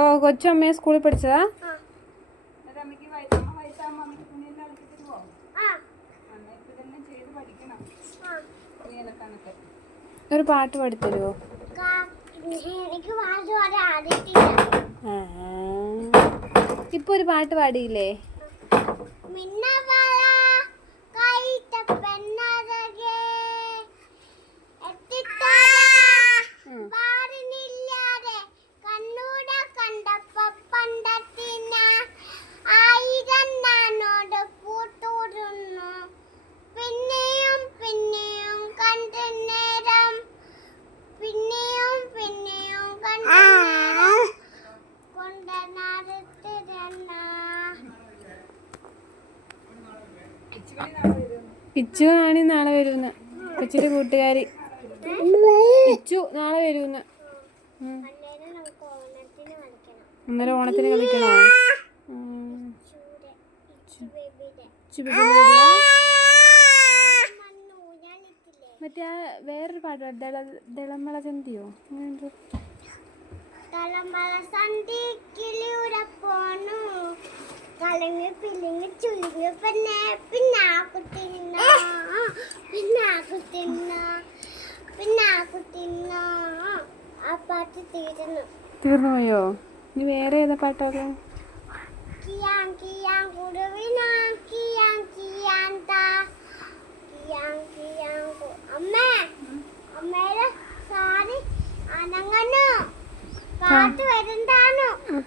ഓ കൊച്ചമ്മയെ സ്കൂളിൽ പഠിച്ചതാ? ഒരു പാട്ട് പാടിത്തരുവോ? ഇപ്പൊ ഒരു പാട്ട് പാടിയില്ലേ? പിച്ചു ആണ് നാളെ വരുന്ന കൊച്ചിന്റെ കൂട്ടുകാരി. പിച്ചു നാളെ വരുന്ന. അന്നേരം ഓണത്തിന് കളിക്കണോ? മറ്റേ ആ വേറൊരു പാട്ട് ദളമള ചന്തിയോ അങ്ങനെ കലങ്ങി പിലിങ്ങി ചുലിങ്ങി ആ പാട്ട് തീർന്നു പോയോ? ഇനി വേറെ ഏതാ പാട്ടൊക്കെ?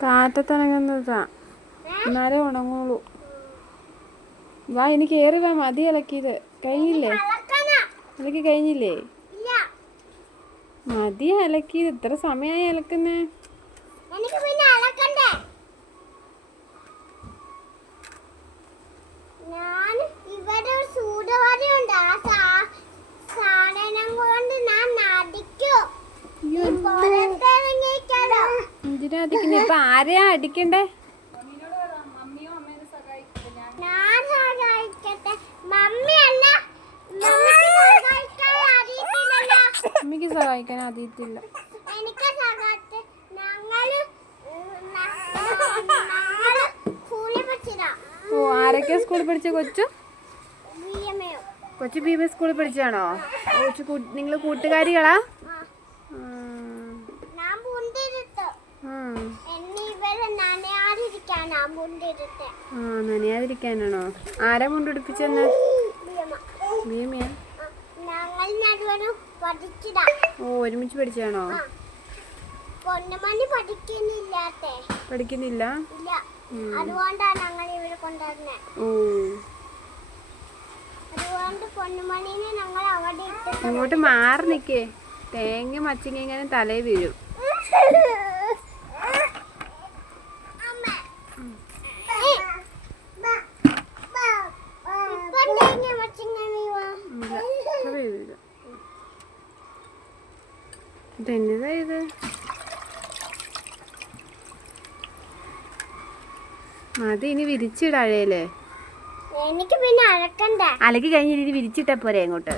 കാറ്റത്തനങ്ങുന്നതാ, എന്നാലേ ഉണങ്ങുള്ളൂ. വാ ഇനി കേറി വാ. മതി ഇളക്കിയത് കഴിഞ്ഞില്ലേ? ഇളക്കി കഴിഞ്ഞില്ലേ? മതി അലക്കിയത്. ഇത്ര സമയമായി അലക്കുന്നേ. എന്തിനാ അടിക്കുന്നേ? ഇപ്പൊ ആരെയാ അടിക്കണ്ടേ? അമ്മയ്ക്ക് സഹായിക്കാൻ അറിയത്തില്ല. ഓ ആരൊക്കെ സ്കൂളിൽ പഠിച്ച? കൊച്ചു ബി സ്കൂളിൽ പഠിച്ചാണോ? നിങ്ങൾ കൂട്ടുകാരികളാ? നനയാതിരിക്കാനാണോ? ആരാ മുണ്ടുപിടിപ്പിച്ചെന്ന്? ഭീമയാ? ഓ ഒരുമിച്ച് പഠിച്ചാണോ? പഠിക്കുന്നില്ല. ഇങ്ങോട്ട് മാറി നിക്കേ. തേങ്ങ മച്ചിങ്ങ ഇങ്ങനെ തലയിൽ വീഴും. ഇതെന്നതാ ഇത്? മതി ഇനി വിരിച്ചിടഴയില്ലേ? എനിക്ക് പിന്നെ അലക്കി കഴിഞ്ഞിട്ട് വിരിച്ചിട്ടാ പോരെ അങ്ങോട്ട്.